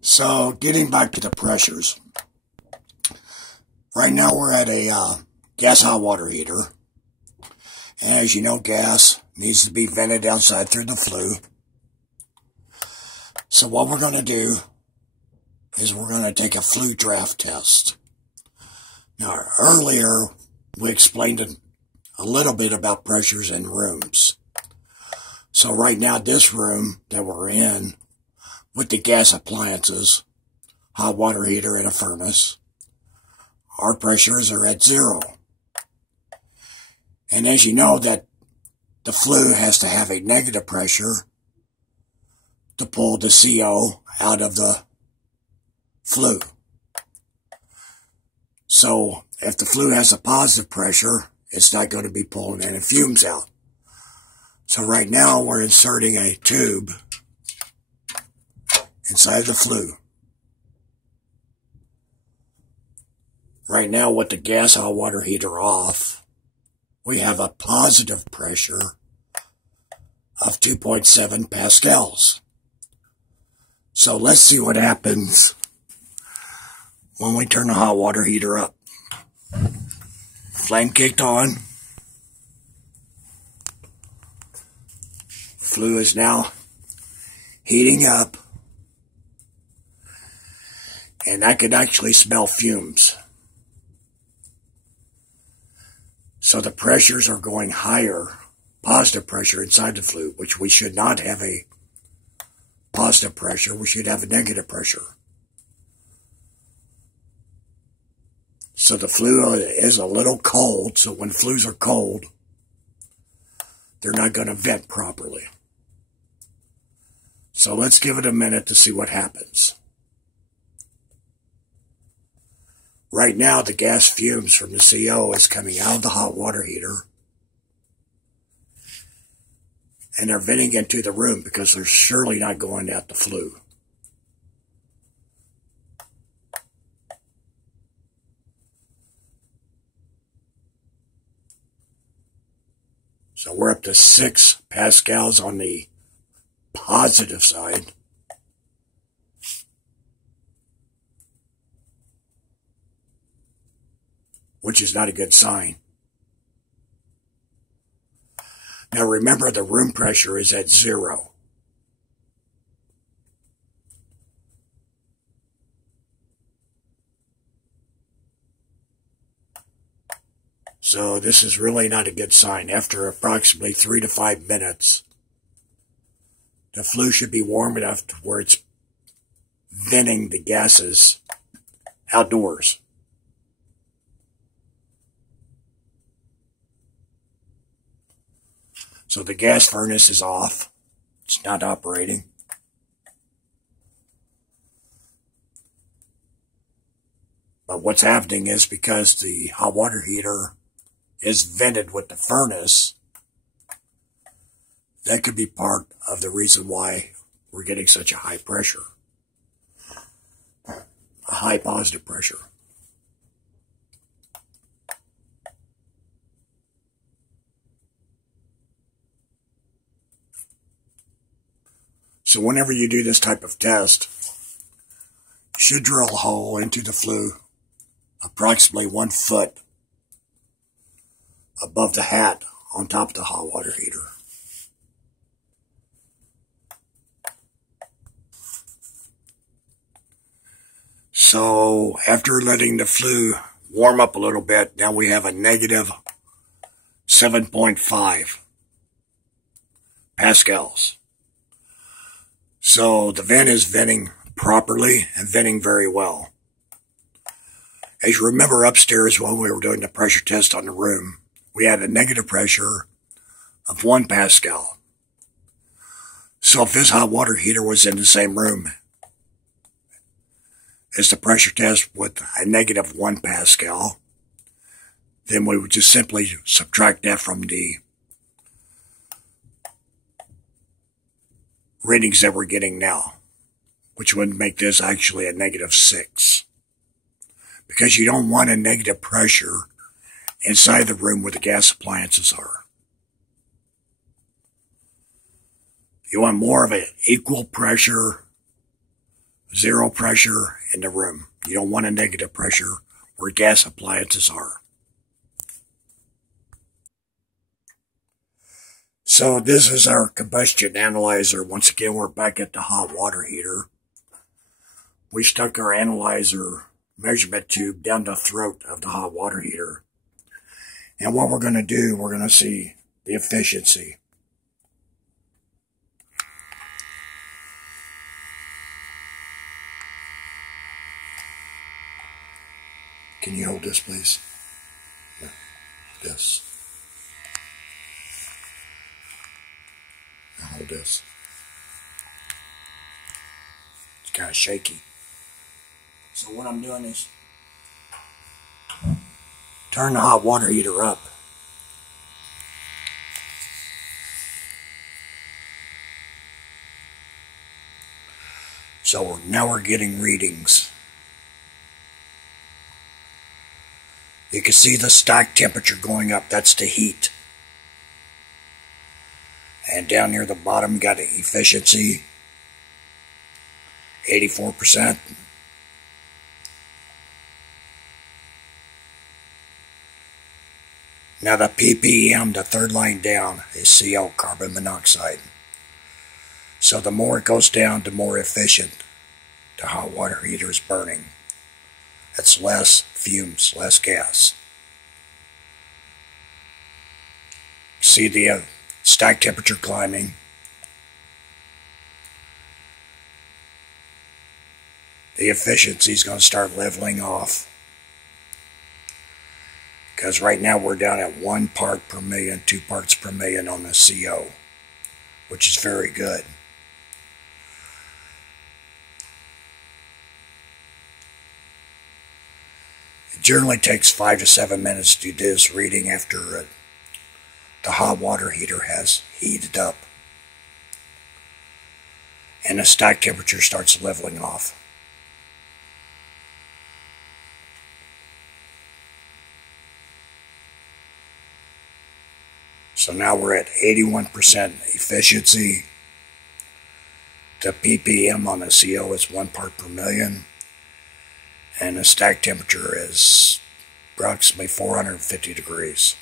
So, getting back to the pressures. Right now we're at a gas hot water heater. And as you know, gas needs to be vented outside through the flue. So what we're going to do is we're going to take a flue draft test. Now, earlier we explained a little bit about pressures in rooms. So right now, this room that we're in, with the gas appliances, hot water heater and a furnace, our pressures are at 0. And as you know, that the flue has to have a negative pressure to pull the CO out of the flue. So if the flue has a positive pressure, it's not going to be pulling any fumes out. So right now we're inserting a tube inside the flue. Right now, with the gas hot water heater off, we have a positive pressure of 2.7 pascals. So let's see what happens when we turn the hot water heater up. Flame kicked on. Flue is now heating up. And I could actually smell fumes. So the pressures are going higher, positive pressure inside the flue, which we should not have a positive pressure. We should have a negative pressure. So the flue is a little cold, so when flues are cold, they're not going to vent properly. So let's give it a minute to see what happens. Right now, the gas fumes from the CO is coming out of the hot water heater. And they're venting into the room because they're surely not going out the flue. So we're up to 6 pascals on the positive side. Which is not a good sign. Now remember, the room pressure is at 0. So this is really not a good sign. After approximately 3 to 5 minutes, the flue should be warm enough to where it's venting the gases outdoors. So the gas furnace is off. It's not operating. But what's happening is because the hot water heater is vented with the furnace, that could be part of the reason why we're getting such a high pressure. A high positive pressure. So whenever you do this type of test, you should drill a hole into the flue approximately 1 foot above the hat on top of the hot water heater. So after letting the flue warm up a little bit, now we have a negative 7.5 pascals. So the vent is venting properly and venting very well. As you remember upstairs when we were doing the pressure test on the room, we had a negative pressure of 1 pascal. So if this hot water heater was in the same room as the pressure test with a negative 1 pascal, then we would just simply subtract that from the readings that we're getting now, which would make this actually a negative 6. Because you don't want a negative pressure inside the room where the gas appliances are. You want more of an equal pressure zero pressure in the room. You don't want a negative pressure where gas appliances are. So this is our combustion analyzer. Once again, we're back at the hot water heater. We stuck our analyzer measurement tube down the throat of the hot water heater. And what we're going to do, we're going to see the efficiency. Can you hold this, please? Yeah, this. Now hold this. It's kind of shaky. So what I'm doing is turn the hot water heater up. So now we're getting readings. You can see the stack temperature going up. That's the heat. And down near the bottom, you got the efficiency, 84%. Now the ppm, the third line down, is CO, carbon monoxide. So the more it goes down, the more efficient the hot water heater is burning. That's less fumes, less gas. See the stack temperature climbing. The efficiency is going to start leveling off. Because right now we're down at 1 part per million, 2 parts per million on the CO, which is very good. It generally takes 5 to 7 minutes to do this reading after the hot water heater has heated up and the stack temperature starts leveling off. So now we're at 81% efficiency. The ppm on the CO is 1 part per million. And the stack temperature is approximately 450 degrees.